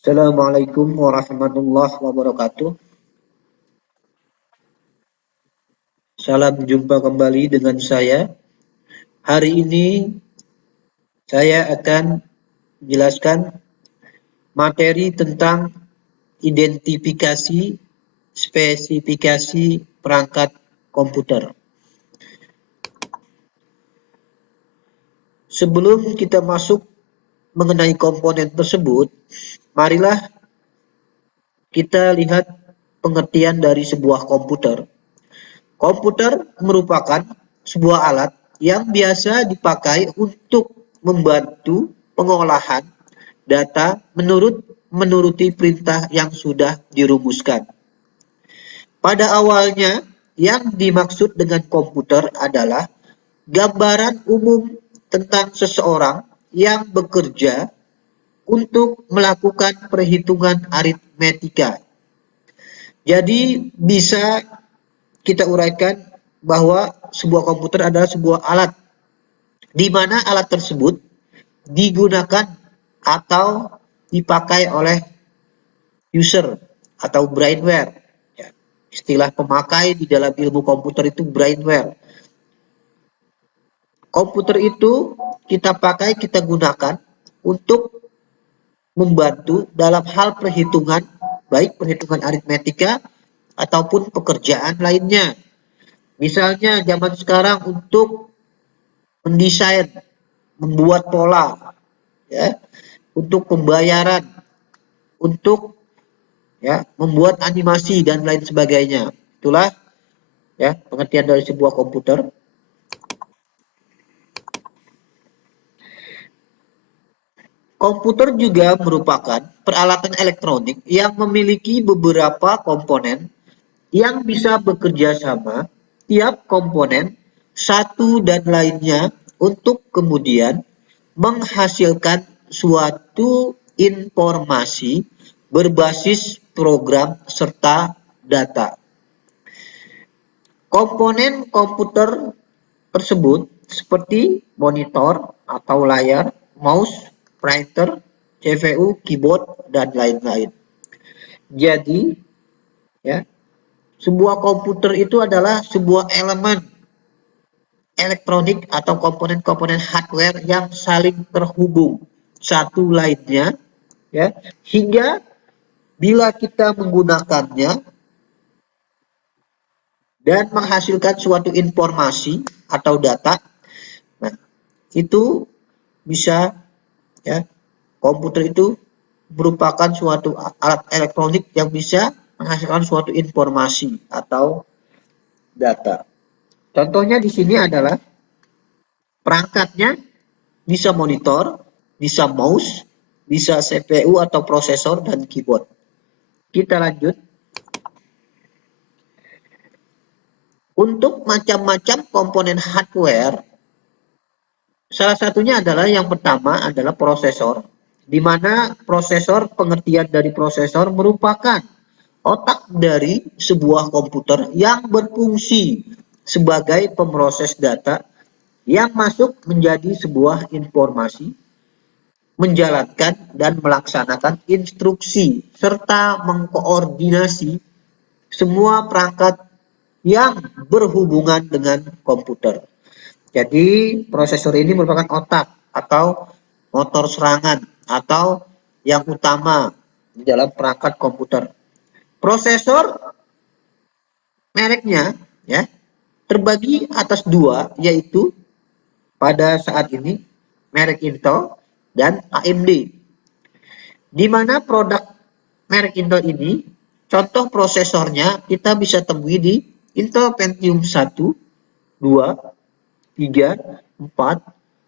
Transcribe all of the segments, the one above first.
Assalamualaikum warahmatullahi wabarakatuh. Salam jumpa kembali dengan saya. Hari ini saya akan menjelaskan materi tentang identifikasi spesifikasi perangkat komputer. Sebelum kita masuk mengenai komponen tersebut, marilah kita lihat pengertian dari sebuah komputer. Komputer merupakan sebuah alat yang biasa dipakai untuk membantu pengolahan data menuruti perintah yang sudah dirumuskan. Pada awalnya, yang dimaksud dengan komputer adalah gambaran umum tentang seseorang yang bekerja untuk melakukan perhitungan aritmetika. Jadi bisa kita uraikan bahwa sebuah komputer adalah sebuah alat di mana alat tersebut digunakan atau dipakai oleh user atau brainware. Ya, istilah pemakai di dalam ilmu komputer itu brainware. Komputer itu kita pakai, kita gunakan untuk membantu dalam hal perhitungan, baik perhitungan aritmetika ataupun pekerjaan lainnya. Misalnya zaman sekarang untuk mendesain, membuat pola, ya, untuk pembayaran, untuk membuat animasi dan lain sebagainya. Itulah pengertian dari sebuah komputer. Komputer juga merupakan peralatan elektronik yang memiliki beberapa komponen yang bisa bekerja sama, tiap komponen satu dan lainnya untuk kemudian menghasilkan suatu informasi berbasis program serta data. Komponen komputer tersebut seperti monitor atau layar, mouse, printer, CPU, keyboard, dan lain-lain. Jadi, sebuah komputer itu adalah sebuah elemen elektronik atau komponen-komponen hardware yang saling terhubung satu lainnya, hingga bila kita menggunakannya dan menghasilkan suatu informasi atau data, nah itu bisa komputer itu merupakan suatu alat elektronik yang bisa menghasilkan suatu informasi atau data. Contohnya di sini adalah perangkatnya bisa monitor, bisa mouse, bisa CPU atau prosesor dan keyboard. Kita lanjut. Untuk macam-macam komponen hardware, salah satunya adalah yang pertama adalah prosesor, di mana prosesor, pengertian dari prosesor merupakan otak dari sebuah komputer yang berfungsi sebagai pemroses data yang masuk menjadi sebuah informasi, menjalankan dan melaksanakan instruksi serta mengkoordinasi semua perangkat yang berhubungan dengan komputer. Jadi prosesor ini merupakan otak atau motor serangan atau yang utama di dalam perangkat komputer. Prosesor mereknya terbagi atas dua, yaitu pada saat ini merek Intel dan AMD. Di mana produk merek Intel ini, contoh prosesornya kita bisa temui di Intel Pentium 1, 2, 3, 4,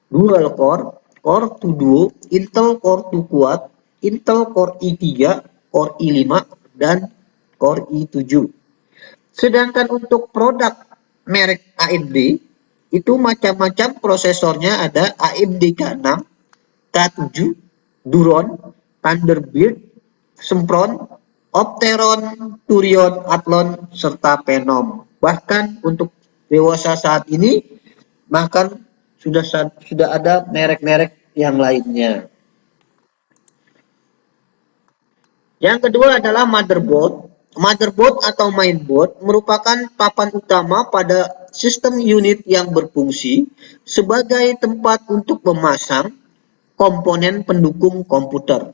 Dual Core, Core 2 Duo, Intel Core 2 Quad, Intel Core i3, Core i5, dan Core i7. Sedangkan untuk produk merek AMD, itu macam-macam prosesornya, ada AMD K6, K7, Duron, Thunderbird, Sempron, Opteron, Turion, Athlon, serta Phenom. Bahkan untuk dewasa saat ini, bahkan sudah ada merek-merek yang lainnya. Yang kedua adalah motherboard. Motherboard atau mainboard merupakan papan utama pada sistem unit yang berfungsi sebagai tempat untuk memasang komponen pendukung komputer.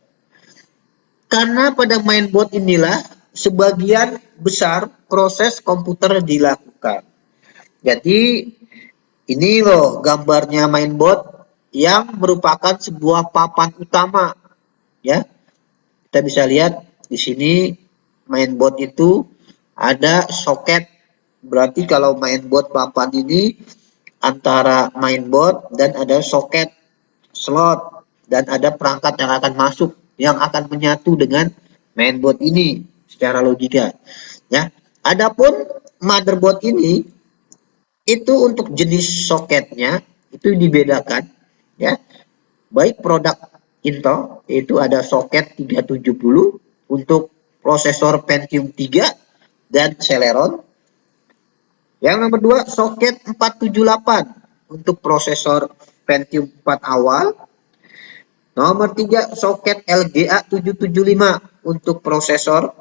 Karena pada mainboard inilah sebagian besar proses komputer dilakukan. Jadi ini loh gambarnya mainboard yang merupakan sebuah papan utama, ya. Kita bisa lihat di sini mainboard itu ada soket. Berarti kalau mainboard papan ini antara mainboard dan ada soket slot dan ada perangkat yang akan masuk yang akan menyatu dengan mainboard ini secara logika, ya. Adapun motherboard ini itu untuk jenis soketnya itu dibedakan, ya. Baik produk Intel yaitu ada soket 370 untuk prosesor Pentium 3 dan Celeron. Yang nomor 2 soket 478 untuk prosesor Pentium 4 awal. Nomor 3 soket LGA 775 untuk prosesor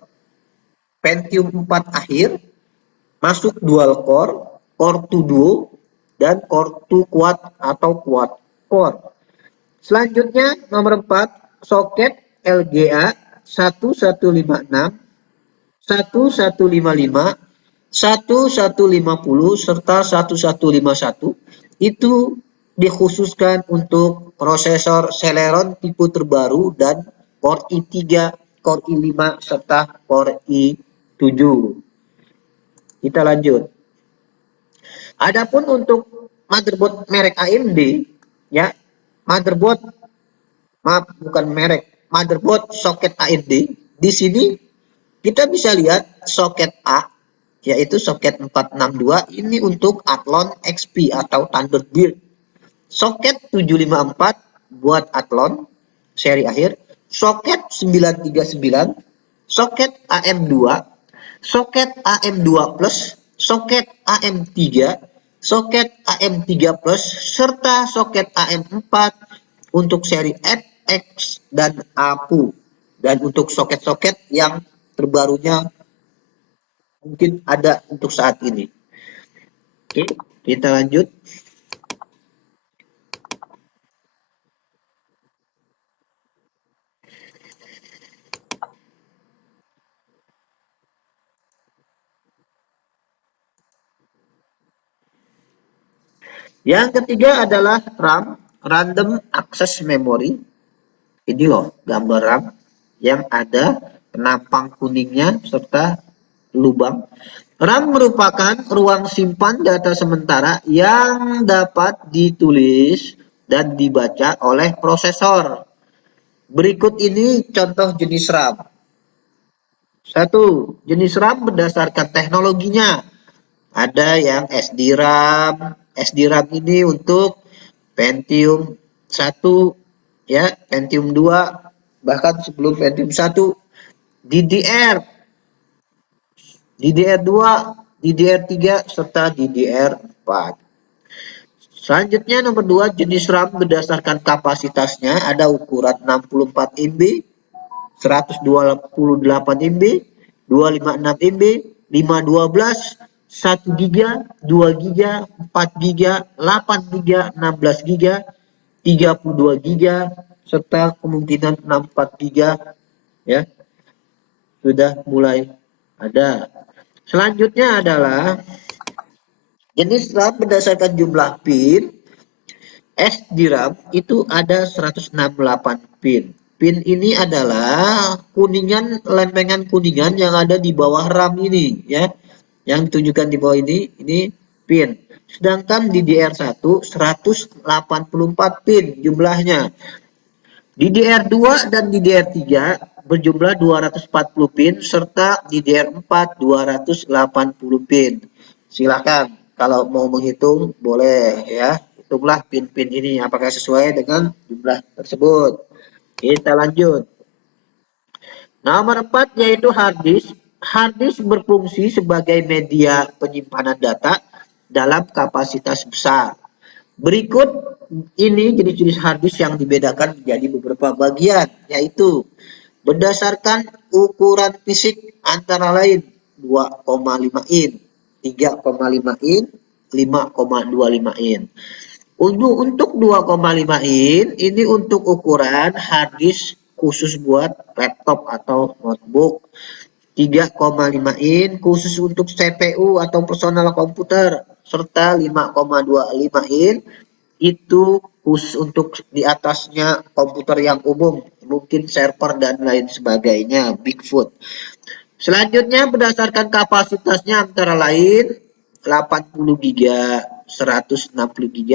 Pentium 4 akhir. Masuk dual core, core 2 duo, dan core 2 quad atau quad core. Selanjutnya nomor 4 soket LGA 1156, 1155, 1150 serta 1151 itu dikhususkan untuk prosesor Celeron tipe terbaru dan Core i3, Core i5 serta Core i7. Kita lanjut. Adapun untuk motherboard merek AMD, ya, motherboard bukan merek, motherboard soket AMD. Di sini kita bisa lihat soket A, yaitu soket 462 ini untuk Athlon XP atau Thunderbird. Soket 754 buat Athlon seri akhir, soket 939, soket AM2, soket AM2 Plus, soket AM3, soket AM3 Plus, serta soket AM4 untuk seri FX dan APU. Dan untuk soket-soket yang terbarunya mungkin ada untuk saat ini. Oke, kita lanjut. Yang ketiga adalah RAM, Random Access Memory. Ini loh gambar RAM yang ada penampang kuningnya serta lubang. RAM merupakan ruang simpan data sementara yang dapat ditulis dan dibaca oleh prosesor. Berikut ini contoh jenis RAM. 1. Jenis RAM berdasarkan teknologinya. Ada yang SD-RAM. SD-RAM ini untuk Pentium 1, ya, Pentium 2, bahkan sebelum Pentium 1. DDR, DDR2, DDR3, serta DDR4. Selanjutnya nomor 2 jenis RAM berdasarkan kapasitasnya ada ukuran 64 MB, 128 MB, 256 MB, 512, 1 GB, 2 GB, 4 GB, 8 GB, 16 GB, 32 GB, serta kemungkinan 64 GB, ya, sudah mulai ada. Selanjutnya adalah jenis RAM berdasarkan jumlah pin. SDRAM itu ada 168 pin. Pin ini adalah kuningan, lempengan kuningan yang ada di bawah RAM ini, ya. Yang ditunjukkan di bawah ini pin. Sedangkan DDR1 184 pin jumlahnya. DDR2 dan DDR3 berjumlah 240 pin serta DDR4 280 pin. Silakan kalau mau menghitung boleh, ya. Hitunglah pin-pin ini apakah sesuai dengan jumlah tersebut. Kita lanjut. Nomor 4 yaitu hard disk. Hard disk berfungsi sebagai media penyimpanan data dalam kapasitas besar. Berikut ini jenis-jenis hard disk yang dibedakan menjadi beberapa bagian, yaitu berdasarkan ukuran fisik antara lain 2,5 in, 3,5 in, 5,25 in. Untuk 2,5 in, ini untuk ukuran hard disk khusus buat laptop atau notebook. 3,5 in khusus untuk CPU atau personal komputer, serta 5,25 in itu khusus untuk di atasnya komputer yang umum, mungkin server dan lain sebagainya, Bigfoot. Selanjutnya berdasarkan kapasitasnya antara lain 80 GB, 160 GB,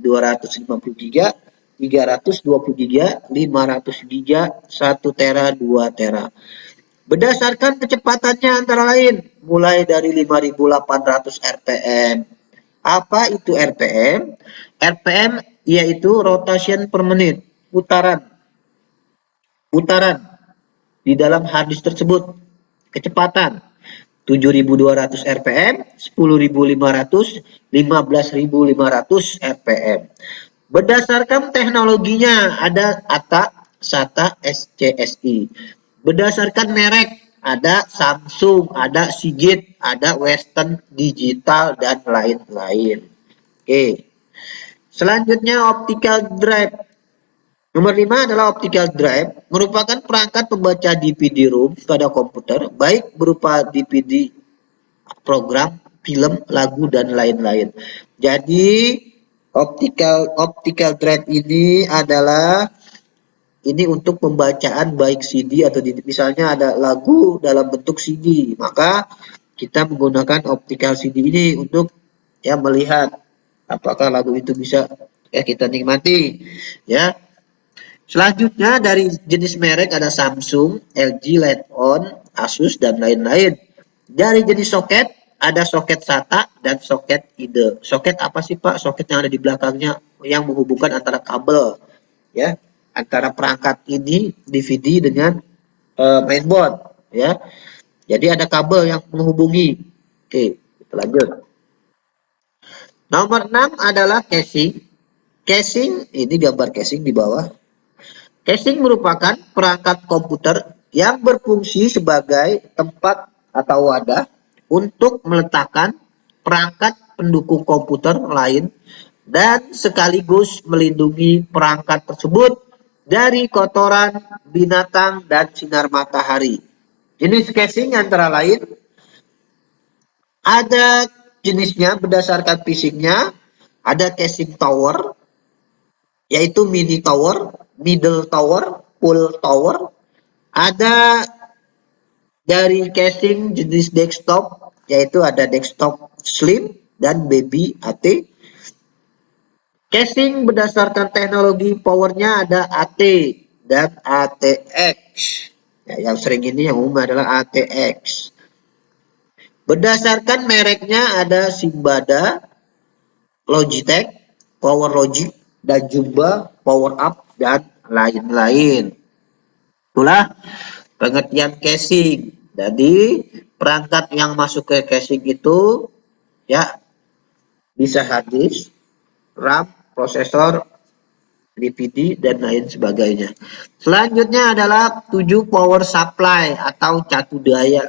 250 GB, 320 GB, 500 GB, 1 tera, 2 tera. Berdasarkan kecepatannya antara lain mulai dari 5.800 RPM. Apa itu RPM? RPM yaitu rotation per menit, putaran di dalam hard disk tersebut. Kecepatan 7.200 RPM, 10.500, 15.500 RPM. Berdasarkan teknologinya ada ATA, SATA, SCSI. Berdasarkan merek ada Samsung, ada Seagate, ada Western Digital dan lain-lain. Oke. Selanjutnya optical drive. Nomor 5 adalah optical drive, merupakan perangkat pembaca DVD-ROM pada komputer, baik berupa DVD program, film, lagu dan lain-lain. Jadi optical drive ini adalah untuk pembacaan baik CD atau misalnya ada lagu dalam bentuk CD, maka kita menggunakan optical CD ini untuk ya melihat apakah lagu itu bisa kita nikmati ya. Selanjutnya dari jenis merek ada Samsung, LG, Lite-On, Asus dan lain-lain. Dari jenis soket ada soket SATA dan soket IDE. Soket apa sih Pak? Soket yang ada di belakangnya yang menghubungkan antara kabel ya, antara perangkat ini DVD dengan mainboard ya. Jadi ada kabel yang menghubungi. Oke, kita lanjut. Nomor 6 adalah casing. Casing, ini gambar casing di bawah. Casing merupakan perangkat komputer yang berfungsi sebagai tempat atau wadah untuk meletakkan perangkat pendukung komputer lain dan sekaligus melindungi perangkat tersebut dari kotoran, binatang, dan sinar matahari. Jenis casing antara lain ada jenisnya berdasarkan fisiknya, ada casing tower, yaitu mini tower, middle tower, full tower. Ada dari casing jenis desktop, yaitu ada desktop slim dan baby AT. Casing berdasarkan teknologi powernya ada AT dan ATX. Ya, yang sering ini yang umum adalah ATX. Berdasarkan mereknya ada Simbada, Logitech, Power Logic, dan Jumba, Power Up, dan lain-lain. Itulah pengertian casing. Jadi perangkat yang masuk ke casing itu ya bisa hard disk, RAM, prosesor, DVD dan lain sebagainya. Selanjutnya adalah 7 power supply atau catu daya.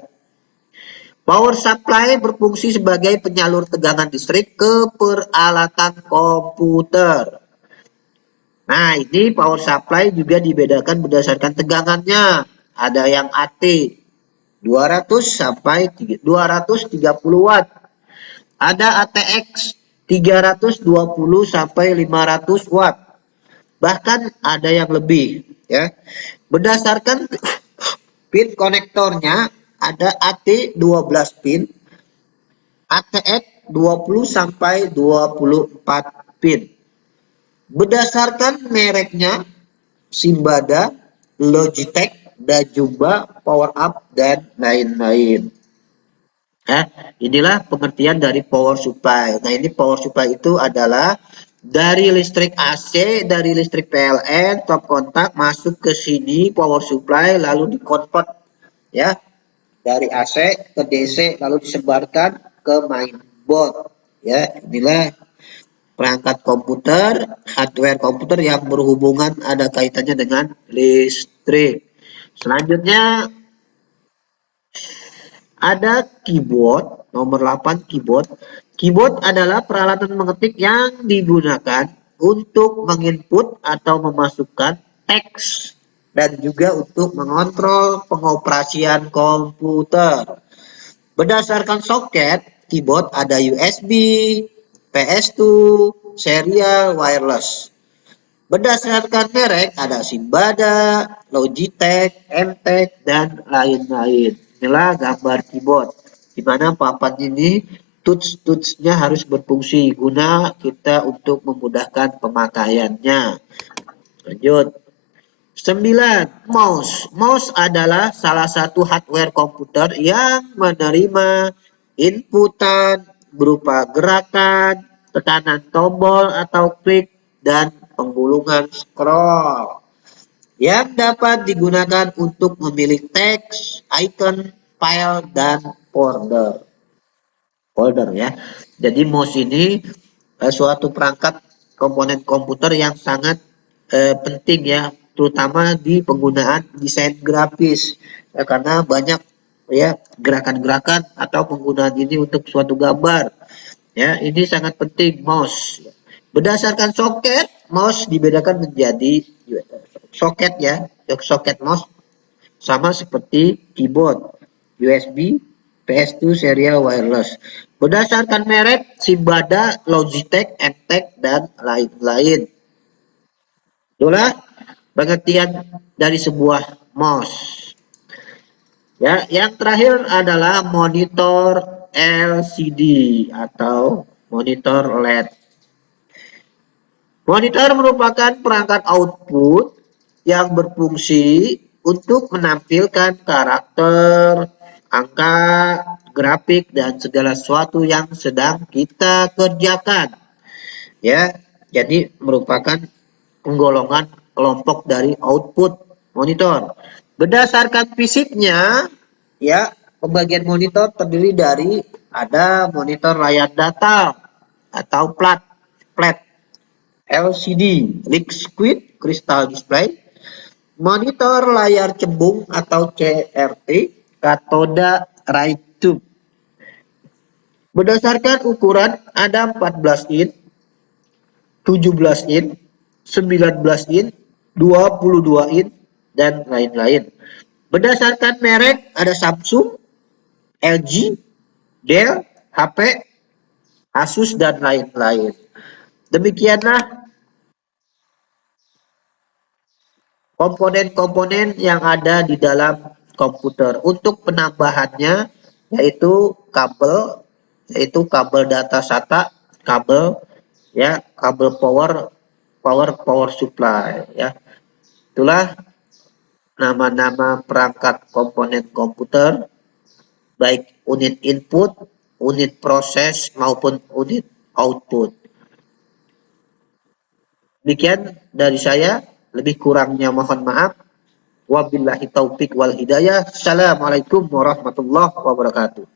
Power supply berfungsi sebagai penyalur tegangan listrik ke peralatan komputer. Nah, ini power supply juga dibedakan berdasarkan tegangannya. Ada yang AT 200 sampai 230 watt. Ada ATX 320 sampai 500 watt. Bahkan ada yang lebih ya. Berdasarkan pin konektornya ada AT 12 pin, ATX 20 sampai 24 pin. Berdasarkan mereknya Simbada, Logitech, dan Jumba, Power Up dan lain-lain. Inilah pengertian dari power supply. Nah, ini power supply itu adalah dari listrik AC, dari listrik PLN, top kontak masuk ke sini power supply lalu dikonvert ya dari AC ke DC lalu disebarkan ke mainboard ya. Inilah perangkat komputer, hardware komputer yang berhubungan ada kaitannya dengan listrik. Selanjutnya Ada keyboard, nomor 8 keyboard. Keyboard adalah peralatan mengetik yang digunakan untuk menginput atau memasukkan teks dan juga untuk mengontrol pengoperasian komputer. Berdasarkan soket, keyboard ada USB, PS2, serial, wireless. Berdasarkan merek ada Simbada, Logitech, MTech, dan lain-lain. Inilah gambar keyboard. Di mana papan ini touch-touchnya harus berfungsi guna kita untuk memudahkan pemakaiannya. Lanjut. 9. Mouse. Mouse adalah salah satu hardware komputer yang menerima inputan berupa gerakan, tekanan tombol atau klik, dan penggulungan scroll yang dapat digunakan untuk memilih teks, icon, file, dan folder ya. Jadi mouse ini suatu perangkat komponen komputer yang sangat penting ya, terutama di penggunaan desain grafis karena banyak ya gerakan-gerakan atau penggunaan ini untuk suatu gambar ya, ini sangat penting mouse. Berdasarkan soket, mouse dibedakan menjadi soket ya, soket mouse sama seperti keyboard, USB, PS2, serial, wireless. Berdasarkan merek, Simbada, Logitech, MTech, dan lain-lain. Itulah pengertian dari sebuah mouse. Ya, yang terakhir adalah monitor LCD atau monitor LED. Monitor merupakan perangkat output yang berfungsi untuk menampilkan karakter, angka, grafik, dan segala sesuatu yang sedang kita kerjakan. Ya, jadi merupakan penggolongan kelompok dari output monitor. Berdasarkan fisiknya, ya, pembagian monitor terdiri dari ada monitor layar datar atau flat LCD, liquid crystal display, monitor layar cembung atau CRT, katoda ray tube. Berdasarkan ukuran ada 14 in, 17 in, 19 in, 22 in, dan lain-lain. Berdasarkan merek ada Samsung, LG, Dell, HP, Asus, dan lain-lain. Demikianlah komponen-komponen yang ada di dalam komputer. Untuk penambahannya yaitu kabel data SATA, kabel ya, kabel power supply ya. Itulah nama-nama perangkat komponen komputer, baik unit input, unit proses maupun unit output. Demikian dari saya, lebih kurangnya mohon maaf. Wabillahi taufik wal hidayah. Assalamualaikum warahmatullahi wabarakatuh.